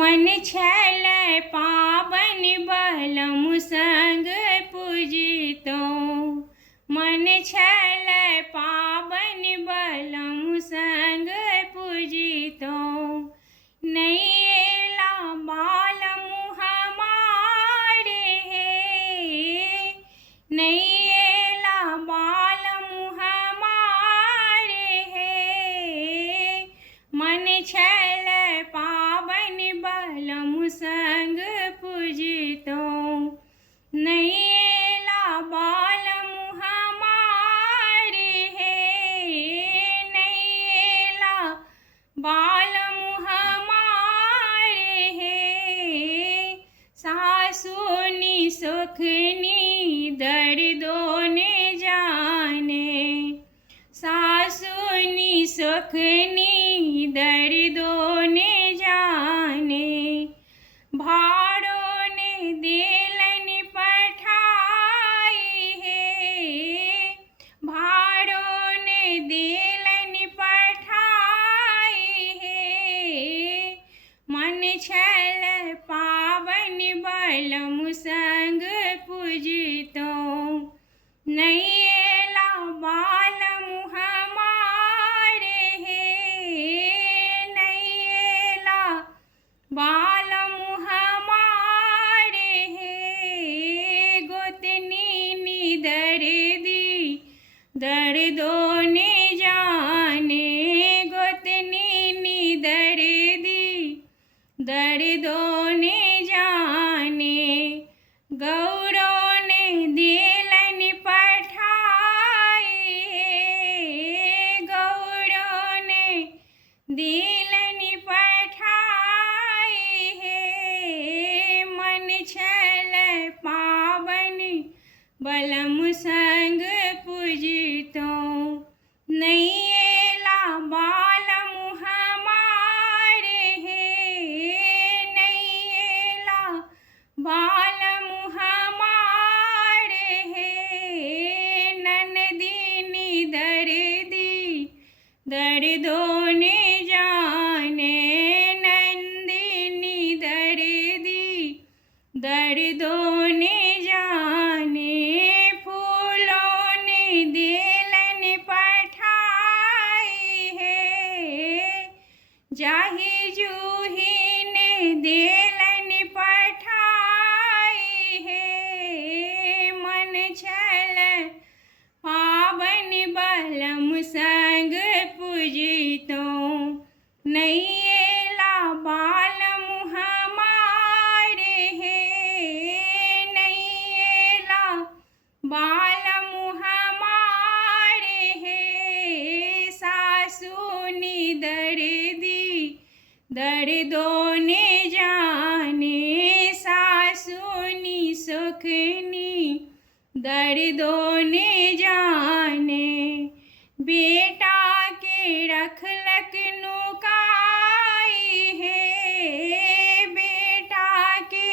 मन छैल पावन बलम संग पूजितो। मन छैल पावन बलम संग पूजितो। नहीं एला बालम हमारे हे, नहीं एला बालम हमारे हे। मन छैल पावन बलम संग पूजितो। नहीं एला बालम हमारे हे, नहीं एला बालम हमारे हे। सासुनी सुखनी दर्दों ने जाने, सासुनी सुखनी दर्दों ने जाने। भाड़ों ने देलन पठाई है, भाड़ों ने देलन पठाई है। मन छैल पावन बलम संग पूजितो। नहीं एला बालम हमारे हे, नहीं एला बालम हमारे हे। गोतनी नी दर्दी दर्दों ने जाने, गोतनी नी दर्दी दर्दों ने जाने। गौरों ने देलन पठाई है, गौरों ने देलन पठाई है। मन छैल पावन बलम संग पूजितो। नहीं एला बालम हमारे हे, नहीं एला बालम हमारे हे। ननदीनी दर्दी दर्दों ने जाने, नंदिनी दर्दी दर्दों ने जाने। फूलों ने देलन पठाई है, जाही जूही ने देलन पठाई है। मन छैल पावन बलम संग पूजितो। नहीं एला बालम हमारे हे, नहीं एला बालम हमारे हे। सासुनी दर्दी दर्दों ने जाने, सासुनी सुखनी दर्दों ने जाने। बेटा के रखलक नुकाई है, बेटा के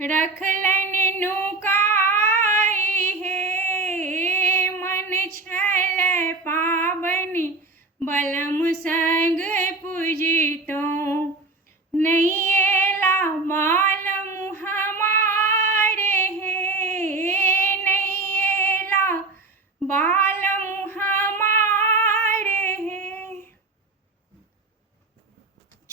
रखलक